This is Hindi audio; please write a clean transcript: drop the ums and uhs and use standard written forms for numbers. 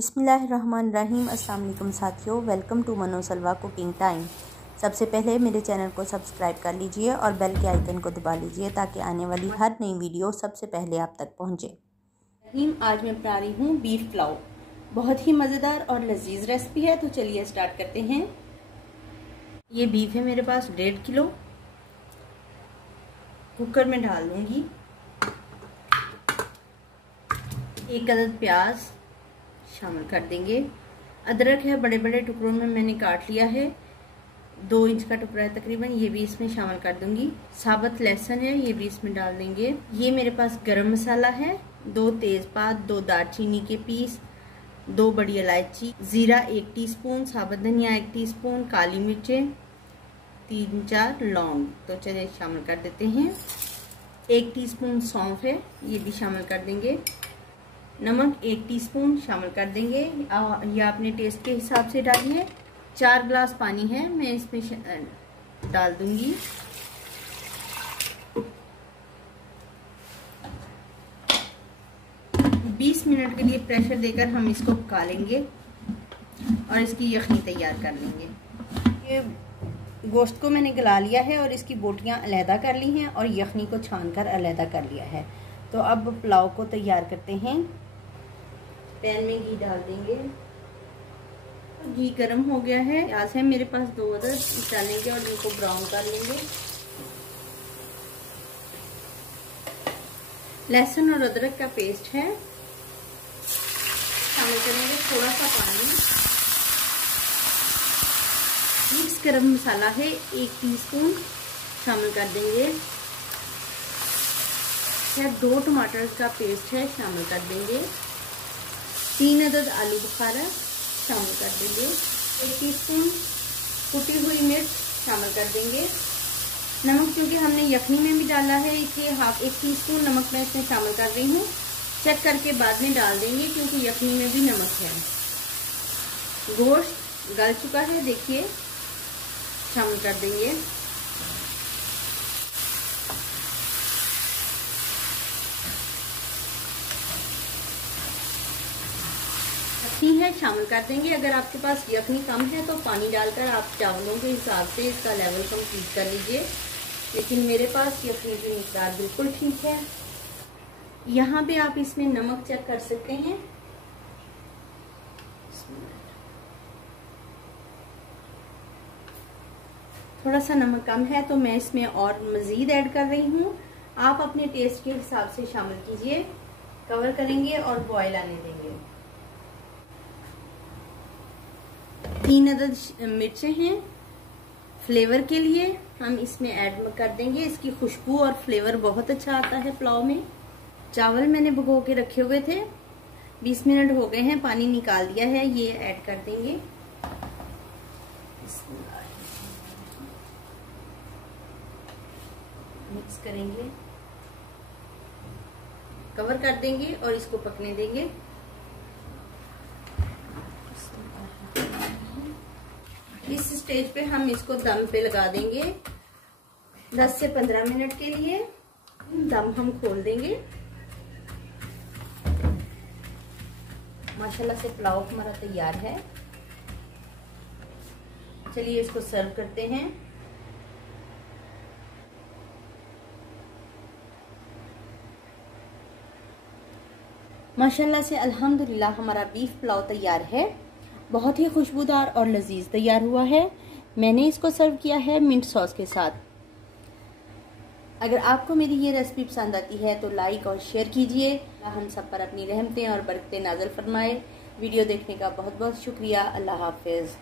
बिस्मिल्लाहिर्रहमानिर्रहीम। अस्सलाम वालेकुम साथियों, वेलकम टू मनोसलवा कुकिंग टाइम। सबसे पहले मेरे चैनल को सब्सक्राइब कर लीजिए और बेल के आइकन को दबा लीजिए ताकि आने वाली हर नई वीडियो सबसे पहले आप तक पहुंचे। आज मैं बना रही हूँ बीफ पुलाव। बहुत ही मज़ेदार और लजीज रेसिपी है, तो चलिए स्टार्ट करते हैं। ये बीफ है मेरे पास 1.5 किलो। कुकर में डाल दूंगी। 1 अदद प्याज शामिल कर देंगे। अदरक है, बड़े बड़े टुकड़ों में मैंने काट लिया है, 2 इंच का टुकड़ा है तकरीबन, ये भी इसमें शामिल कर दूंगी। साबुत लहसुन है, ये भी इसमें डाल देंगे। ये मेरे पास गरम मसाला है, 2 तेज़पात, 2 दालचीनी के पीस, 2 बड़ी इलायची, जीरा 1 टीस्पून, साबुत धनिया 1 टीस्पून, काली मिर्चें 3-4 लौंग। तो चलिए शामिल कर देते हैं। 1 टीस्पून सौंफ है, ये भी शामिल कर देंगे। नमक 1 टीस्पून शामिल कर देंगे, या अपने टेस्ट के हिसाब से डालिए। 4 गिलास पानी है, मैं इसमें डाल दूंगी। बीस मिनट के लिए प्रेशर देकर हम इसको पका लेंगे और इसकी यखनी तैयार कर लेंगे। ये गोश्त को मैंने गला लिया है और इसकी बोटियां अलहदा कर ली हैं और यखनी को छानकर अलहदा कर लिया है। तो अब पुलाव को तैयार करते हैं। पैन में घी डाल देंगे। घी गर्म हो गया है। प्याज है मेरे पास 2 अदद, डालेंगे और इनको ब्राउन कर लेंगे। लहसुन और अदरक का पेस्ट है, शामिल करेंगे। थोड़ा सा पानी। मिक्स गरम मसाला है 1 टीस्पून शामिल कर देंगे। 2 टमाटर का पेस्ट है, शामिल कर देंगे। 3 अदद आलू बुखारा शामिल कर देंगे। 1 टीस्पून कुटी हुई मिर्च शामिल कर देंगे। नमक क्योंकि हमने यखनी में भी डाला है, इसलिए 1 टीस्पून नमक मैं इसमें शामिल कर रही हूँ। चेक करके बाद में डाल देंगे क्योंकि यखनी में भी नमक है। गोश्त गल चुका है, देखिए, शामिल कर देंगे। यखनी है, शामिल कर देंगे। अगर आपके पास यखनी कम है तो पानी डालकर आप चावलों के हिसाब से इसका लेवल कंप्लीट कर लीजिए, लेकिन मेरे पास यखनी की मिकदार बिल्कुल ठीक है। यहाँ पे आप इसमें नमक चेक कर सकते हैं। थोड़ा सा नमक कम है तो मैं इसमें और मजीद ऐड कर रही हूँ। आप अपने टेस्ट के हिसाब से शामिल कीजिए। कवर करेंगे और बॉयल आने देंगे। 3 अदद मिर्चें हैं, फ्लेवर के लिए हम इसमें ऐड कर देंगे। इसकी खुशबू और फ्लेवर बहुत अच्छा आता है पुलाव में। चावल मैंने भिगो के रखे हुए थे, 20 मिनट हो गए हैं, पानी निकाल दिया है, ये ऐड कर देंगे। मिक्स करेंगे, कवर कर देंगे और इसको पकने देंगे। इस स्टेज पे हम इसको दम पे लगा देंगे 10 से 15 मिनट के लिए। दम हम खोल देंगे। माशाल्लाह से पुलाव हमारा तैयार है। चलिए इसको सर्व करते हैं। माशाल्लाह से अल्हम्दुलिल्लाह हमारा बीफ पुलाव तैयार है। बहुत ही खुशबूदार और लजीज तैयार हुआ है। मैंने इसको सर्व किया है मिंट सॉस के साथ। अगर आपको मेरी ये रेसिपी पसंद आती है तो लाइक और शेयर कीजिए। हम सब पर अपनी रहमतें और बरकतें नाज़िल फरमाए। वीडियो देखने का बहुत बहुत शुक्रिया। अल्लाह हाफिज़।